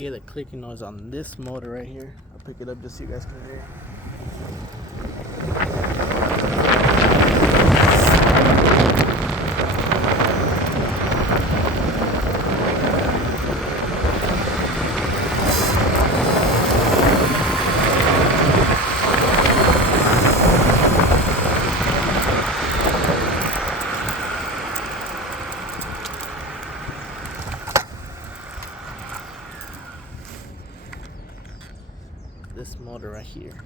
hear the clicking noise on this motor right here. I'll pick it up just so you guys can hear it. This motor right here.